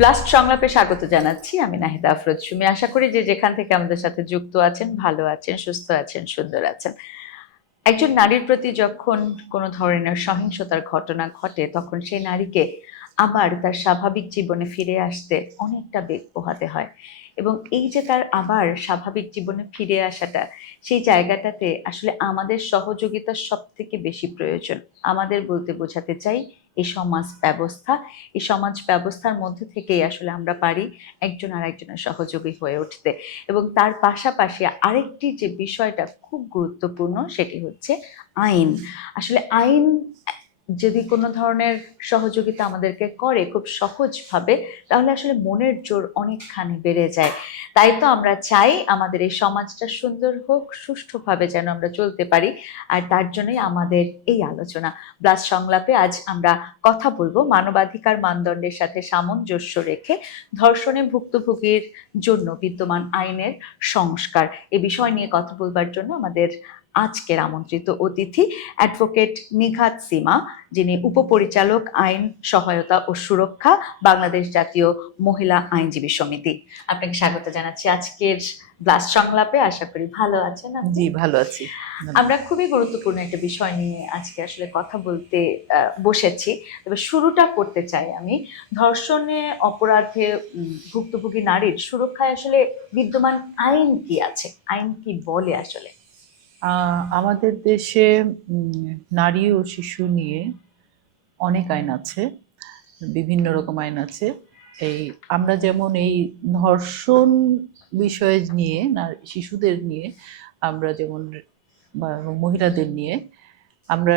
Blast সংলাপে স্বাগত জানাচ্ছি। আমি নাহিদা আফরোজ সুমি। আশা করি যে যেখান থেকে আমাদের সাথে যুক্ত আছেন ভালো আছেন, সুস্থ আছেন, সুন্দর আছেন। একজন নারীর প্রতি যখন কোনো ধরনের সহিংসতার ঘটনা ঘটে তখন সেই নারীকে আবার তার স্বাভাবিক জীবনে ফিরে আসতে অনেকটা বেগ পোহাতে হয়। এবং এই যে তার আবার স্বাভাবিক জীবনে ফিরে আসাটা, সেই জায়গাটাতে আসলে আমাদের সহযোগিতার সব থেকে বেশি প্রয়োজন। আমাদের বলতে বোঝাতে চাই এই সমাজ ব্যবস্থা। এই সমাজ ব্যবস্থার মধ্যে থেকেই আসলে আমরা পারি একজন আর একজনের সহযোগী হয়ে উঠতে। এবং তার পাশাপাশি আরেকটি যে বিষয়টা খুব গুরুত্বপূর্ণ সেটি হচ্ছে আইন। আসলে আইন যদি কোনো ধরনের সহযোগিতা আমাদেরকে করে খুব সহজভাবে, তাহলে আসলে মনের জোর অনেকখানি বেড়ে যায়। তাই তো আমরা চাই আমাদের এই সমাজটা সুন্দর হোক, সুষ্ঠুভাবে যেন আমরা চলতে পারি। আর তার জন্যই আমাদের এই আলোচনা। ব্লাস্ট সংলাপে আজ আমরা কথা বলবো মানবাধিকার মানদণ্ডের সাথে সামঞ্জস্য রেখে ধর্ষণে ভুক্তভোগীর জন্য বিদ্যমান আইনের সংস্কার। এ বিষয় নিয়ে কথা বলবার জন্য আমাদের আজকের আমন্ত্রিত অতিথি অ্যাডভোকেট নিঘাত সীমা, যিনি উপপরিচালক আইন সহায়তা ও সুরক্ষা, বাংলাদেশ জাতীয় মহিলা আইনজীবী সমিতি। আপনাকে স্বাগত জানাচ্ছি আজকের ব্লাস্ট সংলাপে। আশা করি ভালো আছেন আপনি। জি, ভালো আছি। আমরা খুবই গুরুত্বপূর্ণ একটা বিষয় নিয়ে আজকে আসলে কথা বলতে বসেছি। তবে শুরুটা করতে চাই আমি ধর্ষণে অপরাধে ভুক্তভোগী নারীর সুরক্ষায় আসলে বিদ্যমান আইন কি আছে, আইন কি বলে আসলে? আমাদের দেশে নারী ও শিশু নিয়ে অনেক আইন আছে, বিভিন্ন রকম আইন আছে। এই আমরা যেমন এই ধর্ষণ বিষয় নিয়ে শিশুদের নিয়ে আমরা যেমন মহিলাদের নিয়ে আমরা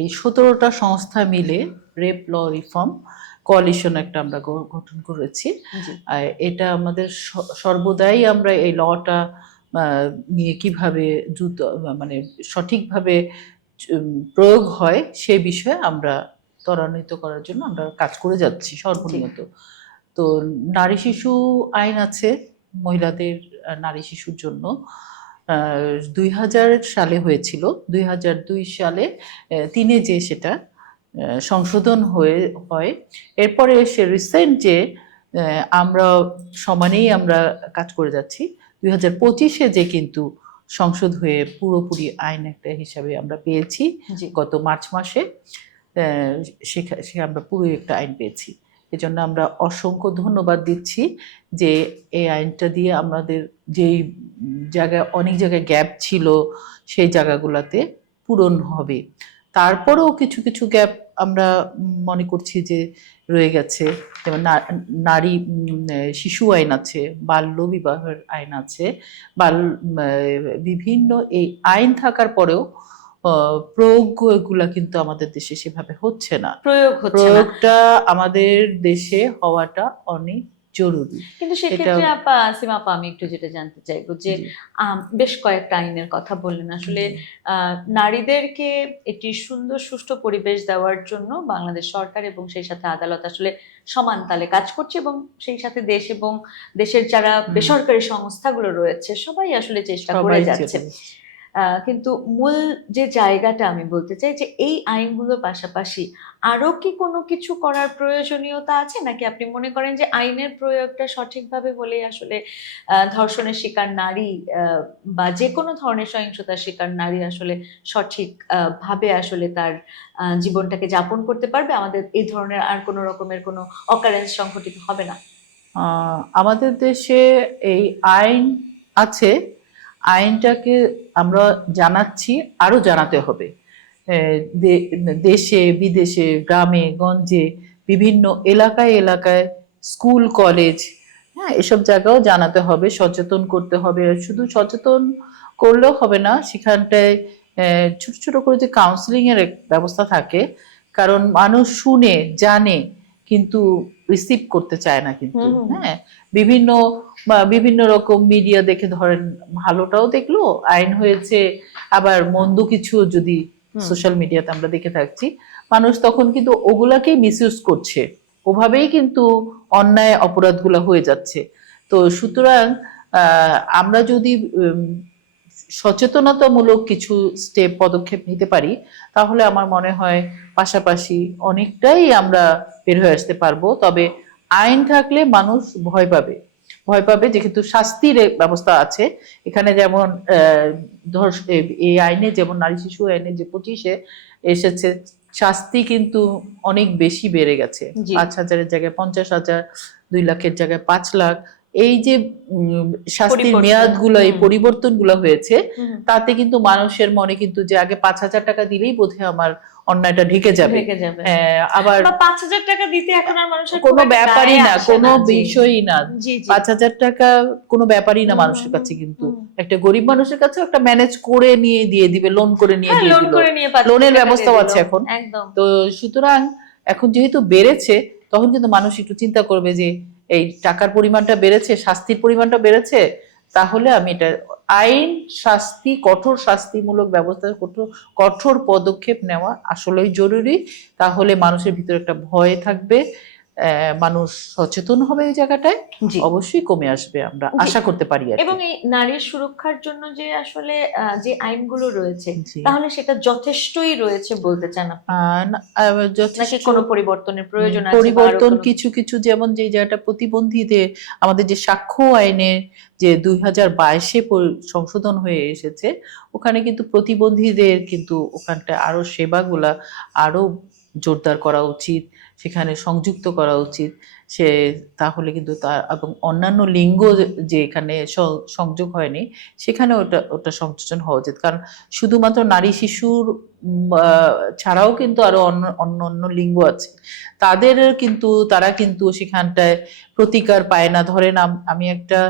এই 17টা সংস্থা মিলে রেপ ল রিফর্ম কোয়ালিশন একটা আমরা গঠন করেছি। এটা আমাদের সর্বদাই আমরা এই লটা নিয়ে কিভাবে দ্রুত মানে সঠিকভাবে প্রয়োগ হয় সেই বিষয়ে আমরা ত্বরান্বিত করার জন্য আমরা কাজ করে যাচ্ছি সর্বনিয়ত। তো নারী শিশু আইন আছে মহিলাদের নারী শিশুর জন্য। 2000 সালে হয়েছিল, 2002 সালে 3 যে সেটা সংশোধন হয়। এরপরে সে রিসেন্ট যে আমরা সমানেই আমরা কাজ করে যাচ্ছি, 2025-এ যে কিন্তু সংশোধ হয়ে পুরোপুরি আইন একটা হিসাবে আমরা পেয়েছি গত মার্চ মাসে। সে আমরা পুরো একটা আইন পেয়েছি। এজন্য আমরা অসংখ্য ধন্যবাদ দিচ্ছি যে এই আইনটা দিয়ে আমাদের যেই জায়গায় অনেক জায়গায় গ্যাপ ছিল সেই জায়গাগুলোতে পূরণ হবে। তারপরেও কিছু কিছু গ্যাপ আমরা মনে করছি যে রয়ে গেছে। যেমন নারী শিশু আইন আছে, বাল্য বিবাহের আইন আছে, বিভিন্ন এই আইন থাকার পরেও প্রয়োগগুলা কিন্তু আমাদের দেশে সেভাবে হচ্ছে না। প্রয়োগটা আমাদের দেশে হওয়াটা অনেক জরুরি। কিন্তু সেক্ষেত্রে সীমা আপা, আমি একটু যেটা জানতে চাইবো যে বেশ কয়েকটা আইনের কথা বললেন। আসলে নারীদেরকে একটি সুন্দর সুষ্ঠু পরিবেশ দেওয়ার জন্য বাংলাদেশ সরকার এবং সেই সাথে আদালত আসলে সমান তালে কাজ করছে, এবং সেই সাথে দেশ এবং দেশের যারা বেসরকারি সংস্থাগুলো রয়েছে সবাই আসলে চেষ্টা করে যাচ্ছে। কিন্তু মূল যে জায়গাটা আমি বলতে চাই যে এই আইনগুলোর পাশাপাশি আরো কি কোনো কিছু করার প্রয়োজনীয়তা আছে, নাকি আপনি মনে করেন যে আইনের প্রয়োগটা সঠিকভাবে হলেই আসলে ধর্ষণের শিকার নারী বা যে কোনো ধরনের সহিংসতার শিকার নারী আসলে সঠিক ভাবে আসলে তার জীবনটাকে যাপন করতে পারবে, আমাদের এই ধরনের আর কোনো রকমের কোনো অকারেন্স সংঘটিত হবে না? আমাদের দেশে এই আইন আছে, আইনটাকে আমরা জানাচ্ছি, আরো জানাতে হবে। দেশে বিদেশে গ্রামে গঞ্জে বিভিন্ন এলাকায় এলাকায় স্কুল কলেজ, হ্যাঁ, এসব জায়গাও জানাতে হবে, সচেতন করতে হবে। শুধু সচেতন করলেও হবে না, সেখানটায় ছোট ছোট করে যে কাউন্সিলিং এর ব্যবস্থা থাকে, কারণ মানুষ শুনে জানে কিন্তু রিসিভ করতে চায় না কিন্তু। হ্যাঁ, বিভিন্ন রকম মিডিয়া দেখে ধরেন ভালোটাও দেখলো আইন হয়েছে, আবার মন্দ কিছু যদি সোশ্যাল মিডিয়াতে আমরা দেখে থাকছি, মানুষ তখন কিন্তু ওগুলাকেই মিসইউজ করছে, ওভাবেই কিন্তু অন্যায় অপরাধগুলো হয়ে যাচ্ছে। তো সুতরাং আমরা যদি সচেতনতামূলক কিছু পদক্ষেপ নিতে পারি, তাহলে আমার মনে হয় পাশাপাশি অনেকটাই আমরা বের হয়ে আসতে পারবো। তবে আইন থাকলে মানুষ ভয় পাবে, ভয় পাবে, যেহেতু শাস্তির ব্যবস্থা আছে এখানে। যেমন এই আইনে, যেমন নারী শিশু আইনে যে 25-এ এসেছে, শাস্তি কিন্তু অনেক বেশি বেড়ে গেছে। জি। 5,000-এর জায়গায় 50,000, 2 লাখের জায়গায় 5 লাখ। এই যে শাস্তির পরিবর্তন। মেয়াদগুলো, এই পরিবর্তনগুলো হয়েছে, হুম। তাতে কিন্তু মানুষের মনে কিন্তু যে আগে 5,000 টাকা দিলেই বোধহয় আমার অন্যায়টা ঢেকে যাবে। ঢেকে যাবে। হ্যাঁ, আবার বা 5,000 টাকা দিতে এখন আর মানুষের কোনো খুব একটা ব্যাপারই গায়ে না, আসে কোনো না। জি। বিষয়ই না। জি জি। 5,000 টাকা কোনো ব্যাপারই না হুম, মানুষের হুম, কাছে, কিন্তু হুম। একটা গরিব মানুষের কাছে একটা ম্যানেজ করে নিয়ে দিয়ে দিবে, লোন করে নিয়ে হ্যাঁ, দিয়ে লোন দিল। করে নিয়ে 5,000 লোনের টাকা ব্যবস্থাও দিয়ে আছে দিল। এখন। একদম। তো সুতরাং এখন যেহেতু বেড়েছে, তখন কিন্তু মানুষ একটু চিন্তা করবে যে এই টাকার পরিমাণটা বেড়েছে, শাস্তির পরিমাণটা বেড়েছে, তাহলে আমি এটা আইন, শাস্তি, কঠোর শাস্তিমূলক ব্যবস্থা, কঠোর কঠোর পদক্ষেপ নেওয়া আসলেই জরুরি। তাহলে মানুষের ভিতরে একটা ভয় থাকবে, মানুষ সচেতন হবে এই জায়গাটায়, জি। অবশ্যই কমে আসবে, আমরা জি। আশা করতে পারি আর এবং কি। এই নারীর সুরক্ষার জন্য যে আসলে যে আইনগুলো রয়েছে, জি। তাহলে সেটা যথেষ্টই রয়েছে বলতে চান আপনি? নাকি যথেষ্ট কোনো পরিবর্তনের প্রয়োজন আছে বা আরো পরিবর্তন কোনো? কিছু কিছু, যেমন যে জায়গাটা প্রতিবন্ধীদের, আমাদের যে সাক্ষ্য আইনে যে 2022-এ সংশোধন হয়ে এসেছে, ওখানে কিন্তু প্রতিবন্ধীদের কিন্তু ওখানটা আরো সেবাগুলা আরো জোরদার করা উচিত, সেখানে সংযুক্ত করা উচিত। সে তাহলে কিন্তু তার, এবং অন্যান্য লিঙ্গ যে এখানে সংযোগ হয়নি, সেখানে ওটা ওটা সংযোজন হওয়া উচিত। কারণ শুধুমাত্র নারী শিশুর ছাড়াও কিন্তু আরো অন্য অন্য অন্য লিঙ্গ আছে, তাদের কিন্তু, তারা কিন্তু সেখানটায় প্রতিকার পায় না। ধরেন আমি একটা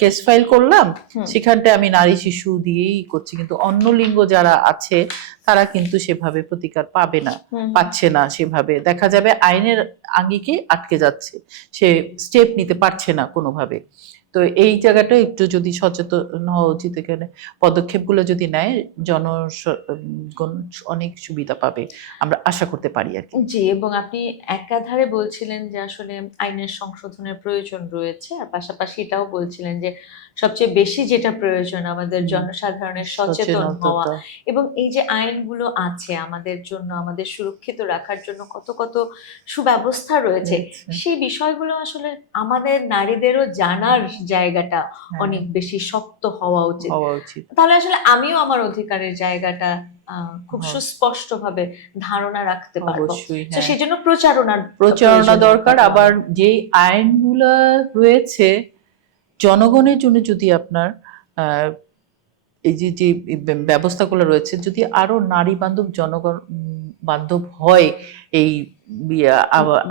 কেস ফাইল করলাম, হুম। সেখানটায় আমি নারী শিশু দিয়েই করছি, কিন্তু অন্য লিঙ্গ যারা আছে তারা কিন্তু সেভাবে প্রতিকার পাবে না, হুম। পাচ্ছে না। সেভাবে দেখা যাবে আইনের আঙ্গিকে আটকে যাচ্ছে, সে স্টেপ নিতে পারছে না কোনোভাবে। তো এই জায়গাটা একটু যদি সচেতন হওয়া উচিত, এখানে পদক্ষেপগুলো যদি নেয়, জনগণ অনেক সুবিধা পাবে, আমরা আশা করতে পারি আর কি। জি, এবং আপনি একাধারে বলছিলেন যে আসলে আইনের সংশোধনের প্রয়োজন রয়েছে, আর পাশাপাশি এটাও বলছিলেন যে সবচেয়ে বেশি যেটা প্রয়োজন আমাদের জনসাধারণের সচেতন হওয়া, সচেতনতা। এবং এই যে আইনগুলো আছে আমাদের জন্য, আমাদের সুরক্ষিত রাখার জন্য কত কত সুব্যবস্থা রয়েছে, সেই বিষয়গুলো আসলে আমাদের নারীদেরও জানার জায়গাটা হ্যাঁ, অনেক বেশি শক্ত হওয়া উচিত। হওয়া উচিত। তাহলে আসলে আমিও আমার অধিকারের জায়গাটা খুব হ্যাঁ। সুস্পষ্টভাবে ধারণা রাখতে পারবো। অবশ্যই, তো হ্যাঁ। সেই জন্য প্রচারণার প্রচারণা প্রয়োজন দরকার। থাকে আবার আমার। যেই আইনগুলা রয়েছে জনগণের জন্য, যদি আপনার এই যে যে ব্যবস্থাগুলো রয়েছে, যদি আরো নারী বান্ধব, জনগণ বান্ধব হয় এই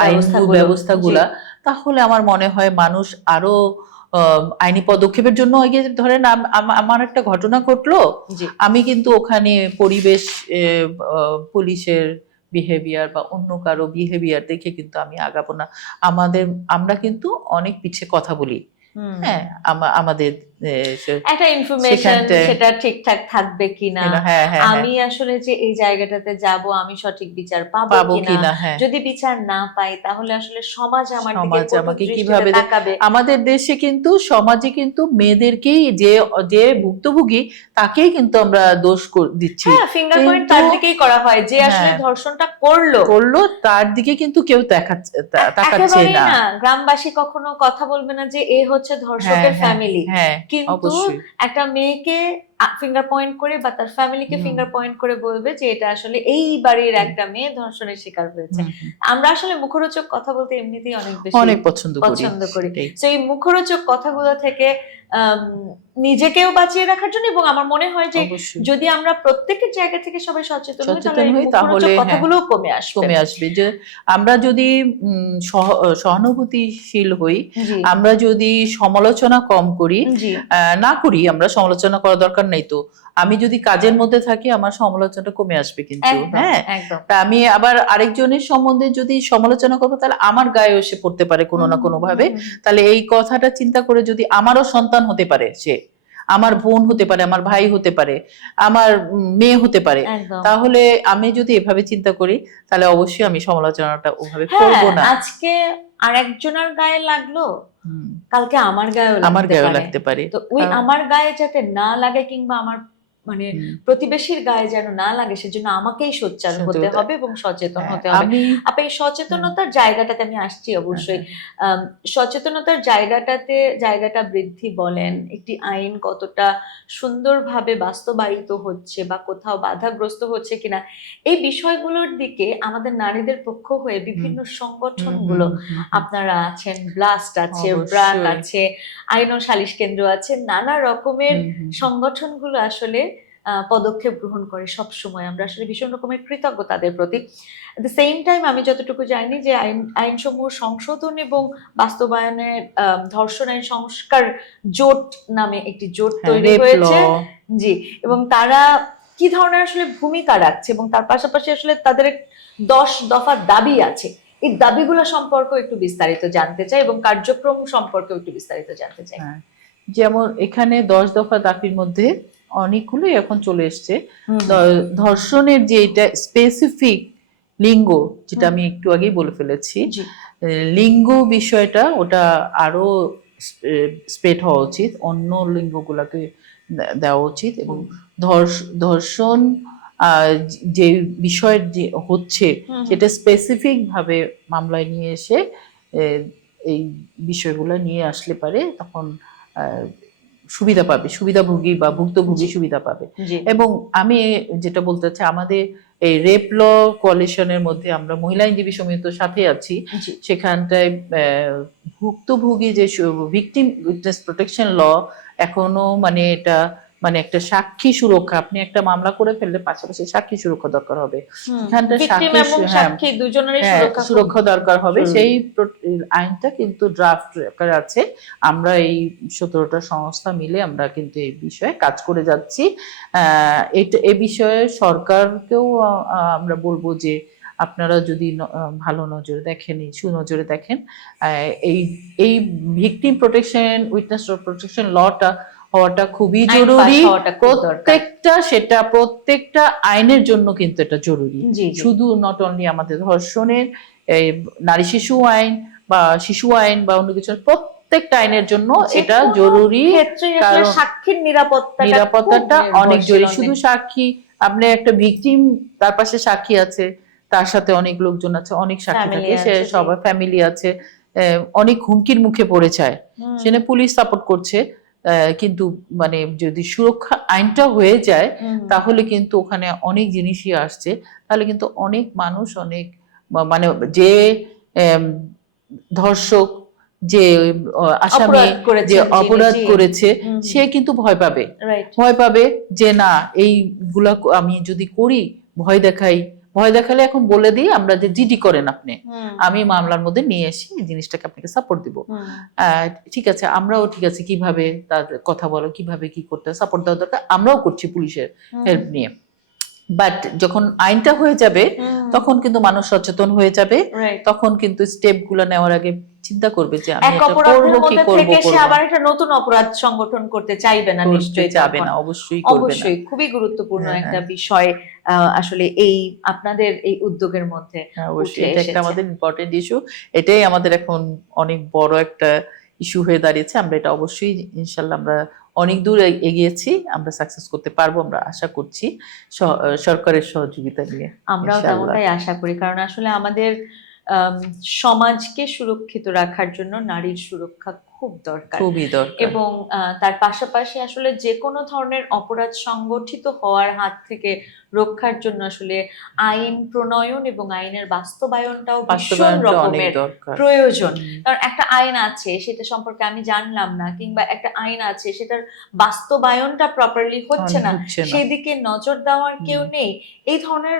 আইন ব্যবস্থাগুলা, তাহলে আমার মনে হয় মানুষ আরো আইনি পদক্ষেপের জন্য এগিয়ে। ধরেন আমার একটা ঘটনা ঘটলো, জি। আমি কিন্তু ওখানে পরিবেশ পুলিশের বিহেভিয়ার বা অন্য কারো বিহেভিয়ার দেখে কিন্তু আমি আগাবো না। আমরা কিন্তু অনেক পিছিয়ে কথা বলি। হ্যাঁ, আমাদের একটা ইনফরমেশন সেখানটায় সেটা ঠিকঠাক থাকবে কিনা, হ্যাঁ হ্যাঁ হ্যাঁ, আমি আসলে যে এই জায়গাটাতে যাব আমি সঠিক বিচার পাবো পাবো কিনা, কিনা, হ্যাঁ। যদি বিচার না পাই তাহলে আসলে সমাজ আমার দিকে সমাজ কটু আমাকে দৃষ্টিতে কিভাবে তাকাবে। আমাদের দেশে কিন্তু, সমাজে কিন্তু মেয়েদেরকেই, যে যে ভুক্তভোগী তাকেই কিন্তু আমরা দোষ দিচ্ছি, হ্যাঁ, ফিঙ্গার পয়েন্ট কিন্তু তার দিকেই করা হয় যে আসলে হ্যাঁ, ধর্ষণটা করলো করলো তার দিকে কিন্তু কেউ তাকাচ্ছে একেবারেই না। না। গ্রামবাসী কখনো কথা বলবে না যে এ হচ্ছে হ্যাঁ ধর্ষকের হ্যাঁ ফ্যামিলি, হ্যাঁ, কিন্তু অবশ্যই। একটা মেয়েকে ফিঙ্গার পয়েন্ট করে বা তার ফ্যামিলিকে ফিঙ্গার পয়েন্ট করে বলবে যে এটা আসলে এই বাড়ির একটা মেয়ে ধর্ষণের শিকার হয়েছে। আমরা আসলে মুখরোচক কথা বলতে এমনিতেই অনেক বেশি পছন্দ করি। তো এই মুখরোচক কথাগুলো থেকে নিজেকেও বাঁচিয়ে রাখার জন্য, এবং আমার মনে হয় যে যদি আমরা প্রত্যেকের জায়গা থেকে সবাই সচেতন হই, তাহলে এই মুখরোচক কথাগুলোও কমে আসবে। যে আমরা যদি সহানুভূতিশীল হই, আমরা যদি সমালোচনা কম করি, না করি, আমরা সমালোচনা করা দরকার নেই। তো আমি যদি কাজের মধ্যে থাকি, আমার সমালোচনাটা কমে আসবে কিন্তু। হ্যাঁ, তা আমি আবার আরেকজনের সম্বন্ধে যদি সমালোচনা করবো, তাহলে আমার গায়ে এসে পড়তে পারে কোনো না কোনো ভাবে। তাহলে এই কথাটা চিন্তা করে, যদি আমারও সন্তান হতে পারে, সে আমার বোন হতে পারে, আমার ভাই হতে পারে, আমার মেয়ে হতে পারে, তাহলে আমি যদি এভাবে চিন্তা করি, তাহলে অবশ্যই আমি সমালোচনাটা ওভাবে করব না। আজকে আরেকজনের গায়ে লাগলো, কালকে আমার গায়েও লাগতে পারে। তো ওই আমার গায়ে যাতে না লাগে, কিংবা আমার মানে প্রতিবেশীর গায়ে যেন না লাগে, সেজন্য আমাকেই সোচ্চার হতে হবে এবং সচেতন হতে হবে। আমি আপনি এই সচেতনতার জায়গাটাতে আমি আসছি অবশ্যই। সচেতনতার জায়গাটা বৃদ্ধি বলেন, একটি আইন কতটা সুন্দরভাবে বাস্তবায়িত হচ্ছে বা কোথাও বাধাগ্রস্ত হচ্ছে কিনা, এই বিষয়গুলোর দিকে আমাদের নারীদের পক্ষ হয়ে বিভিন্ন সংগঠনগুলো, আপনারা আছেন, ব্লাস্ট আছে, ব্রাক আছে, আইন ও সালিশ কেন্দ্র আছে, নানা রকমের সংগঠনগুলো আসলে পদক্ষেপ গ্রহণ করে সব সময়। আমরা আসলে ভীষণ রকমের কৃতজ্ঞ তাদের প্রতি। এট দ্য সেম টাইম আমি যতটুকু জানি যে আইনসমূহ সংশোধন এবং বাস্তবায়নের ধর্ষণ আইন সংস্কার জোট নামে একটি জোট তৈরি হয়েছে। জি, এবং তারা কি ধরনের আসলে ভূমিকা রাখছে এবং তার পাশাপাশি আসলে তাদের 10 দফা দাবি আছে, এই দাবিগুলো সম্পর্কে একটু বিস্তারিত জানতে চাই এবং কার্যক্রম সম্পর্কে একটু বিস্তারিত জানতে চাই। যেমন এখানে 10 দফা দাবির মধ্যে অনেকগুলোই এখন চলে এসছে। ধর্ষণের যে এটা স্পেসিফিক লিঙ্গ, যেটা আমি একটু আগেই বলে ফেলেছি, লিঙ্গ বিষয়টা ওটা আরো স্প্রেড হওয়া উচিত, অন্য লিঙ্গগুলোকে দেওয়া উচিত। এবং ধর্ষণ যে বিষয় যে হচ্ছে সেটা স্পেসিফিক ভাবে মামলায় নিয়ে এসে এই বিষয়গুলো নিয়ে আসলে পারে তখন সুবিধা পাবে, সুবিধাভোগী বা ভুক্তভোগী সুবিধা পাবে। এবং আমি যেটা বলতে চাচ্ছি, আমাদের এই রেপ ল কোয়ালিশনের মধ্যে আমরা মহিলা আইনজীবী সমিতির সাথে আছি, সেখানটায় ভুক্তভোগী যে ভিকটিম উইটনেস প্রোটেকশন ল এখনো মানে এটা মানে একটা সাক্ষী সুরক্ষা, আপনি একটা মামলা করে ফেললে পাশাপাশি সাক্ষী সুরক্ষা দরকার হবে, এখানটা সাক্ষী দুজনেরই সুরক্ষা দরকার হবে। সেই আইনটা কিন্তু ড্রাফট আছে, আমরা এই 17টা সংস্থা মিলে আমরা কিন্তু এই বিষয়ে কাজ করে যাচ্ছি। এ বিষয়ে সরকারকেও আমরা বলবো যে আপনারা যদি ভালো নজরে দেখেন, সুনজরে দেখেন, এই ভিকটিম প্রোটেকশন উইটনেস প্রোটেকশন লটা হওয়াটা খুবই জরুরি। প্রত্যেকটা আইনের জন্য কিন্তু এটা জরুরি, শুধু নট অনলি আমাদের ধর্ষণের, নারী শিশু আইন বা শিশু আইন বা অন্য কিছু, প্রত্যেকটা আইনের জন্য এটা জরুরি। কারণ সাক্ষীর নিরাপত্তাটা অনেক জরুরি। শুধু সাক্ষী, আপনি একটা ভিকটিম, তার পাশে সাক্ষী আছে, তার সাথে অনেক লোকজন আছে, অনেক সাক্ষী থাকে, সে সবার ফ্যামিলি আছে, অনেক হুমকির মুখে পড়ে যায়, সেখানে পুলিশ সাপোর্ট করছে। কিন্তু মানে যদি সুরক্ষা আইনটা হয়ে যায় তাহলে কিন্তু ওখানে অনেক জিনিসই আসছে, তাহলে কিন্তু অনেক মানুষ, অনেক মানে যে ধর্ষক, যে আসামি, যে অপরাধ করেছে, সে কিন্তু ভয় পাবে যে না, এইগুলা আমি যদি করি, ভয় দেখালে এখন বলে দিই আমরা যে জিডি করেন আপনি, আমি মামলার মধ্যে নিয়ে এসে এই জিনিসটাকে আপনাকে সাপোর্ট দিব। ঠিক আছে, আমরাও ঠিক আছে কিভাবে তার কথা বলো, কিভাবে কি করতে সাপোর্ট দেওয়া দরকার আমরাও করছি পুলিশের হেল্প নিয়ে। বাট যখন আইনটা হয়ে যাবে তখন কিন্তু মানুষ সচেতন হয়ে যাবে, তখন কিন্তু স্টেপ গুলো নেওয়ার আগে চিন্তা করবে যে আমি এটা করব কি করব, সে আবার একটা নতুন অপরাধ সংগঠন করতে চাইবে না, নিশ্চয়ই যাবে না, অবশ্যই করবে না। অবশ্যই খুবই গুরুত্বপূর্ণ একটা বিষয় আসলে এই আপনাদের এই উদ্যোগের মধ্যে। অবশ্যই এটা একটা আমাদের ইম্পর্টেন্ট ইস্যু, এটাই আমাদের এখন অনেক বড় একটা ইস্যু হয়ে দাঁড়িয়েছে। আমরা এটা অবশ্যই ইনশাআল্লাহ আমরা অনেক দূর এগিয়েছি, আমরা সাকসেস করতে পারবো, আমরা আশা করছি সরকারের সহযোগিতা নিয়ে। আমরাও তেমনটাই আশা করি, কারণ আসলে আমাদের সমাজকে সুরক্ষিত রাখার জন্য নারীর সুরক্ষা খুব দরকার, খুবই দরকার। এবং তার পাশাপাশি আসলে যে কোনো ধরনের অপরাধ সংগঠিত হওয়ার হাত থেকে রক্ষার জন্য আসলে আইন প্রণয়ন এবং আইনের বাস্তবায়নটাও ভীষণ রকমের প্রয়োজন। কারণ একটা আইন আছে সেটা সম্পর্কে আমি জানলাম না, কিংবা একটা আইন আছে সেটার বাস্তবায়নটা প্রপারলি হচ্ছে না, সেদিকে নজর দেওয়ার কেউ নেই, এই ধরনের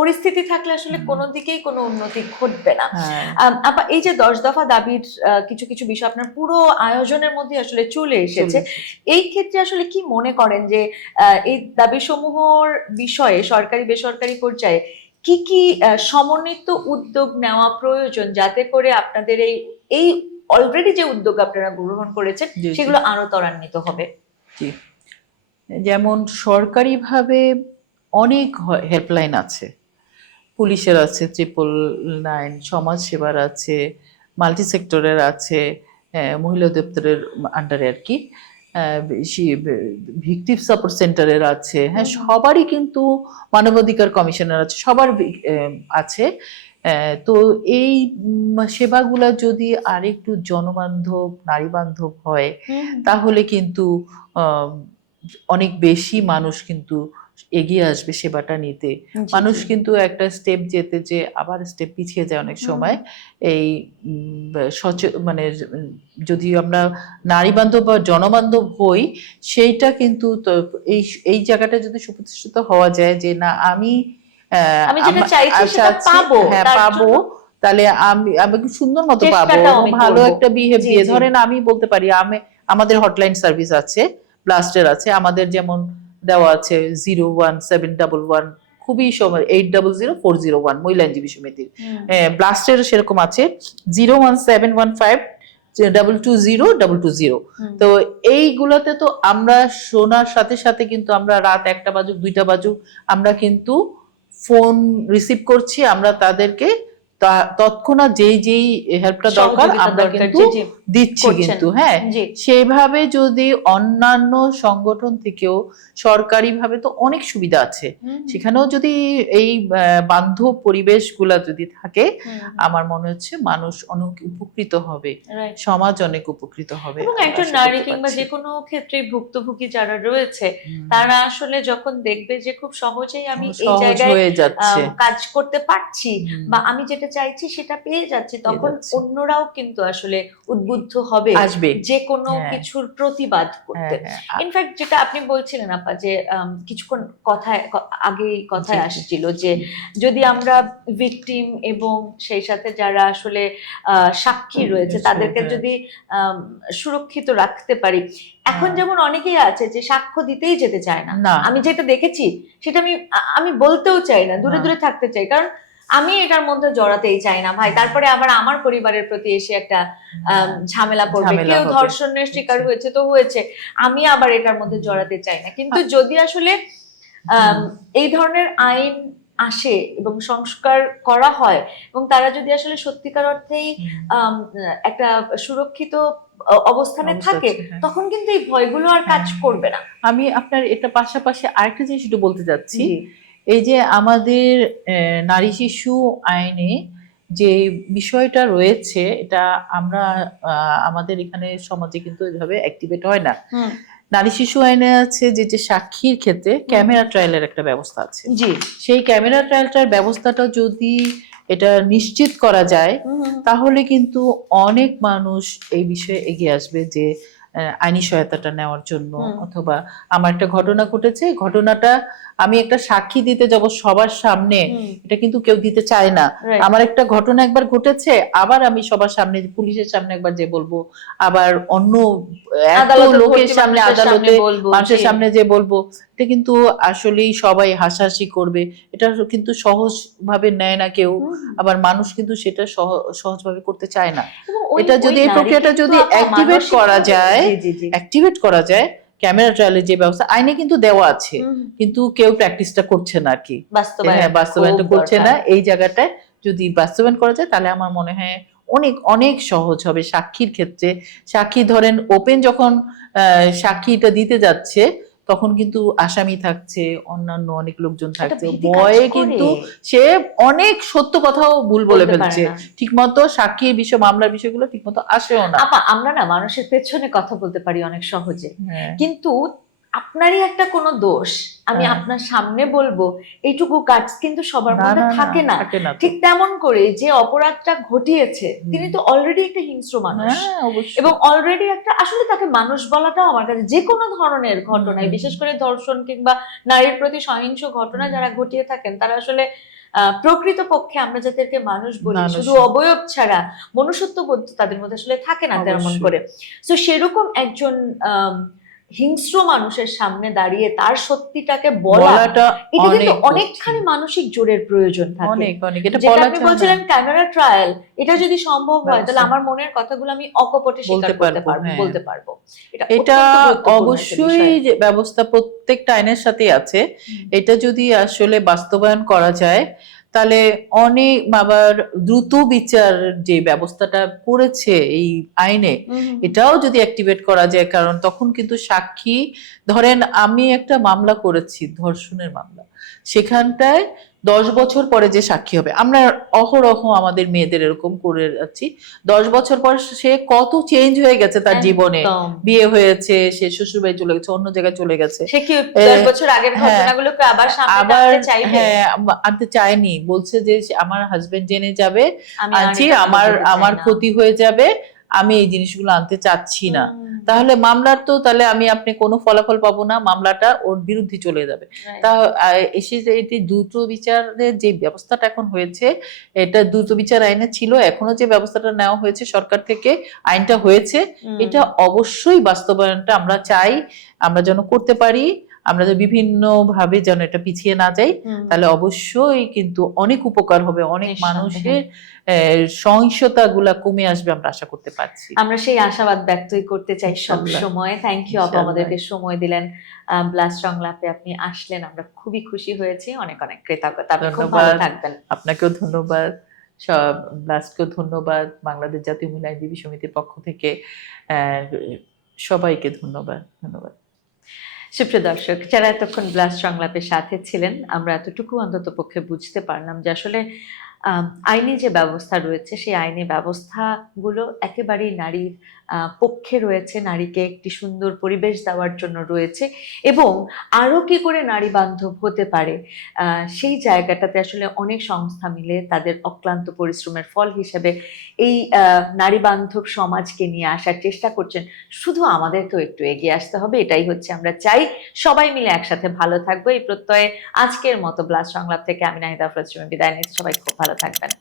পরিস্থিতি থাকলে আসলে কোনো দিকেই কোনো উন্নতি ঘটবে না। আপা, এই যে 10 দফা দাবির কিছু কিছু বিষয় আপনার পুরো আয়োজনের মধ্যে আসলে চলে এসেছে, এই ক্ষেত্রে আসলে কি মনে করেন যে এই দাবি সমূহের বিষয়ে সরকারি বেসরকারি পর্যায়ে কি কি সমন্বিত উদ্যোগ নেওয়া প্রয়োজন, যাতে করে আপনাদের এই অলরেডি যে উদ্যোগ আপনারা গ্রহণ করেছেন সেগুলো আরো ত্বরান্বিত হবে? যেমন সরকারিভাবে অনেক হেল্পলাইন আছে, পুলিশের আছে, 999, সমাজ সেবার আছে, মাল্টি সেক্টরের আছে, মহিলা দপ্তরের আন্ডারে আর কি, ভিকটিম সাপোর্ট সেন্টারের আছে, হ্যাঁ, সবারই কিন্তু মানবাধিকার কমিশনার আছে, সবার আছে। তো এই সেবাগুলা যদি আরেকটু জনবান্ধব, নারী বান্ধব হয়, তাহলে কিন্তু অনেক বেশি মানুষ কিন্তু এগিয়ে আসবে সেবাটা নিতে। মানুষ কিন্তু একটা স্টেপ যেতে যে আবার স্টেপ পিছিয়ে যায় অনেক সময়। এই মানে যদি আমরা নারী বান্ধব বা জনবান্ধব হই, সেইটা কিন্তু এই এই জায়গাটা যদি সুপ্রতিষ্ঠিত হওয়া যায় যে না আমি হ্যাঁ পাবো, তাহলে আমি সুন্দর মতো পাবো, ভালো একটা বিহেভ দিয়ে। ধরেন আমি বলতে পারি আমাদের হটলাইন সার্ভিস আছে, ব্লাস্টের আছে, আমাদের যেমন দেওয়া আছে 01711, খুবই সময় 800401 মহিলা আইনজীবী সমিতির। ব্লাস্টের সেরকম আছে 01715 220 তো এইগুলোতে তো আমরা শোনার সাথে সাথে কিন্তু আমরা রাত 1টা বাজুক 2টা বাজুক আমরা কিন্তু ফোন রিসিভ করছি, আমরা তাদেরকে তৎক্ষণাৎ যেই হেল্পটা দরকার আমরা কিন্তু দিচ্ছি। কিন্তু হ্যাঁ, সেইভাবে যদি অন্যান্য সংগঠন থেকেও সরকারিভাবে তো অনেক সুবিধা আছে, সেখানেও যদি এই বান্ধব পরিবেশগুলা যদি থাকে, আমার মনে হচ্ছে মানুষ অনেক উপকৃত হবে, সমাজ অনেক উপকৃত হবে। এবং একজন নারী কিংবা যে কোনো ক্ষেত্রে ভুক্তভোগী যারা রয়েছে তারা আসলে যখন দেখবে যে খুব সহজেই আমি এই জায়গায় কাজ করতে পারছি বা আমি যেটা চাইছি সেটা পেয়ে যাচ্ছি, তখন অন্যরাও কিন্তু আসলে উদ্বুদ্ধ হবে আসবে যে কোনো কিছুর প্রতিবাদ করতে। ইনফ্যাক্ট যেটা আপনি বলছিলেন আপা, যে কিছুক্ষণ কথায় আসছিল যে যদি আমরা ভিকটিম এবং সেই সাথে যারা আসলে সাক্ষী রয়েছে তাদেরকে যদি সুরক্ষিত রাখতে পারি। এখন যেমন অনেকেই আছে যে সাক্ষ্য দিতেই যেতে চায় না, আমি যেটা দেখেছি সেটা আমি বলতেও চাই না, দূরে দূরে থাকতে চাই, কারণ আমি এটার মধ্যে জড়াতেই চাই না ভাই, তারপরে আবার আমার পরিবারের প্রতি এসে একটা ঝামেলা পড়বে, কেউ ধর্ষণের শিকার হয়েছে তো হয়েছে, আমি আবার এটার মধ্যে জড়াতে চাই না। কিন্তু যদি আসলে এই ধরনের আইন আসে এবং সংস্কার করা হয় এবং তারা যদি আসলে সত্যিকার অর্থেই একটা সুরক্ষিত অবস্থানে থাকে, তখন কিন্তু এই ভয়গুলো আর কাজ করবে না। আমি আপনার এটা পাশাপাশি আরেকটা জিনিস একটু বলতে যাচ্ছি, এই যে আমাদের নারী শিশু আইনে যে বিষয়টা রয়েছে, এটা আমরা আমাদের এখানে সমাজে কিন্তু এভাবে অ্যাক্টিভেট হয় না। নারী শিশু আইনে আছে যে সাক্ষীর ক্ষেত্রে ক্যামেরা ট্রায়ালের একটা ব্যবস্থা আছে। সেই ক্যামেরা ট্রায়ালটার ব্যবস্থাটা যদি এটা নিশ্চিত করা যায়, তাহলে কিন্তু অনেক মানুষ এই বিষয়ে এগিয়ে আসবে যে আইনি সহায়তাটা নেওয়ার জন্য। অথবা আমার একটা ঘটনা ঘটেছে, ঘটনাটা আমি একটা সাক্ষী দিতে যাব সবার সামনে, এটা কিন্তু কেউ দিতে চায় না। আমার একটা ঘটনা একবার ঘটেছে, আবার আমি সবার সামনে পুলিশের সামনে একবার যে বলবো, আবার অন্য এত লোকের সামনে আদালতে মানুষের সামনে যে বলবো, এটা কিন্তু আসলেই সবাই হাসাহাসি করবে, এটা কিন্তু সহজ ভাবে নেয় না কেউ, আবার মানুষ কিন্তু সেটা সহজভাবে করতে চায় না। এটা যদি এই প্রক্রিয়াটা যদি অ্যাক্টিভেট করা যায়, ক্যামেরা ট্রায়ালের যে ব্যবস্থা আইনে কিন্তু দেওয়া আছে, কিন্তু কেউ প্র্যাকটিসটা করছে না আর কি, বাস্তবায়নটা করছে না। এই জায়গাটায় যদি বাস্তবায়ন করা যায়, তাহলে আমার মনে হয় অনেক অনেক সহজ হবে সাক্ষীর ক্ষেত্রে। সাক্ষী ধরেন ওপেন যখন সাক্ষীটা দিতে যাচ্ছে, তখন কিন্তু আসামি থাকছে, অন্যান্য অনেক লোকজন থাকছে, ভয়ে কিন্তু সে অনেক সত্য কথাও ভুল বলে ফেলছে, ঠিকমতো সাক্ষীর বিষয়, মামলার বিষয়গুলো ঠিকমতো আসেও না। আমরা না মানুষের পেছনে কথা বলতে পারি অনেক সহজে, কিন্তু আপনারই একটা কোনো দোষ আমি আপনার সামনে বলবো, এইটুকু কাজ কিন্তু সবার মধ্যে থাকে না। ঠিক তেমন করে যে অপরাধটা ঘটিয়েছে তিনি তো অলরেডি একটা হিংস্র মানুষ, এবং অলরেডি একটা, আসলে তাকে মানুষ বলাটাও আমার কাছে, যে কোনো ধরনের ঘটনায়, বিশেষ করে ধর্ষণ কিংবা নারীর প্রতি সহিংস ঘটনা যারা ঘটিয়ে থাকেন, তারা আসলে প্রকৃত পক্ষে আমরা যাদেরকে মানুষ বলি, শুধু অবয়ব ছাড়া মনুষ্যত্ব বোধ তাদের মধ্যে আসলে থাকে না তেমন করে। তো সেরকম একজন হিংস্র মানুষের সামনে দাঁড়িয়ে তার সত্যিটাকে বলাটা, এটা কিন্তু অনেকখানি মানসিক জোরের প্রয়োজন থাকে। যেটা আপনি বলছিলেন ক্যামেরা ট্রায়াল, এটা যদি সম্ভব হয়, তাহলে আমার মনের কথাগুলো আমি অকপটে স্বীকার করতে পারবো, বলতে পারবো। এটা অবশ্যই ব্যবস্থা প্রত্যেকটা আইনের সাথে আছে। এটা যদি আসলে বাস্তবায়ন করা যায়, তাহলে অনেক আবার দ্রুত বিচার যে ব্যবস্থাটা করেছে এই আইনে, এটাও যদি অ্যাক্টিভেট করা যায়, কারণ তখন কিন্তু সাক্ষী, ধরেন আমি একটা মামলা করেছি, ধর্ষণের মামলা, সেখানটায় 10 বছর পরে যে সাক্ষী হবে, আমরা অহরহ আমাদের মেয়েদের এরকম করে যাচ্ছি, 10 বছর পর সে কত চেঞ্জ হয়ে গেছে তার জীবনে, একদম। বিয়ে হয়েছে, সে শ্বশুর বাড়ি চলে গেছে, অন্য জায়গায় চলে গেছে, সে কি 10 বছর আগের হ্যাঁ, ঘটনাগুলোকে আবার সামনে আবার টানতে চাইবে? হ্যাঁ আনতে চায়নি, বলছে যে আমার হাজবেন্ড জেনে যাবে, আমি আনছি, এটা আমার যেতে চাই আমার না। ক্ষতি হয়ে যাবে, আমি এই জিনিসগুলো আনতে চাচ্ছি না। তাহলে মামলার তো তাহলে আপনি কোনো ফলাফল পাবো না, মামলাটা ওর বিরুদ্ধে চলে যাবে। Right. তা এসে যে এটি দ্রুত বিচারের যে ব্যবস্থাটা এখন হয়েছে, এটা দ্রুত বিচার আইনে ছিল, এখনো যে ব্যবস্থাটা নেওয়া হয়েছে সরকার থেকে, আইনটা হয়েছে, এটা অবশ্যই বাস্তবায়নটা আমরা চাই, আমরা যেন করতে পারি, আমরা যে বিভিন্ন ভাবে যেন এটা পিছিয়ে না যাই, তাহলে অবশ্যই কিন্তু অনেক উপকার হবে, অনেক নিঃসন্দেহে। মানুষের সহিংসতা গুলা কমে আসবে, আমরা আশা করতে পারছি। আমরা সেই আশাবাদ ব্যক্তই করতে চাই সব ইনশাআল্লাহ। সময়। থ্যাংক ইউ আপু, ইনশাআল্লাহ। আমাদেরকে সময় দিলেন, ব্লাস্ট সংলাপে আপনি আসলেন, আমরা খুবই খুশি হয়েছি, অনেক অনেক কৃতজ্ঞতা। আপনি খুব ভালো ধন্যবাদ। থাকবেন। আপনাকেও ধন্যবাদ, সব ব্লাস্টকেও ধন্যবাদ, বাংলাদেশ জাতীয় মহিলা আইনজীবী সমিতির পক্ষ থেকে সবাইকে ধন্যবাদ। ধন্যবাদ। সুপ্রিয় দর্শক, যারা এতক্ষণ ব্লাস্ট সংলাপের সাথে ছিলেন, আমরা এতটুকু অন্তত পক্ষে বুঝতে পারলাম যে আসলে আইনি যে ব্যবস্থা রয়েছে, সেই আইনি ব্যবস্থাগুলো একেবারেই নারীর পক্ষে রয়েছে, নারীকে একটি সুন্দর পরিবেশ দেওয়ার জন্য রয়েছে, এবং আরও কি করে নারী বান্ধব হতে পারে সেই জায়গাটাতে আসলে অনেক সংস্থা মিলে তাদের অক্লান্ত পরিশ্রমের ফল হিসেবে এই নারী বান্ধব সমাজকে নিয়ে আসার চেষ্টা করছেন। শুধু আমাদেরকেও একটু এগিয়ে আসতে হবে, এটাই হচ্ছে আমরা চাই। সবাই মিলে একসাথে ভালো থাকবো, এই প্রত্যয়ে আজকের মতো ব্লাস্ট সংলাপ থেকে আমি নাহিদ আফরোজ সুমি বিদায় নিচ্ছি। সবাই খুব ভালো থাকবেন।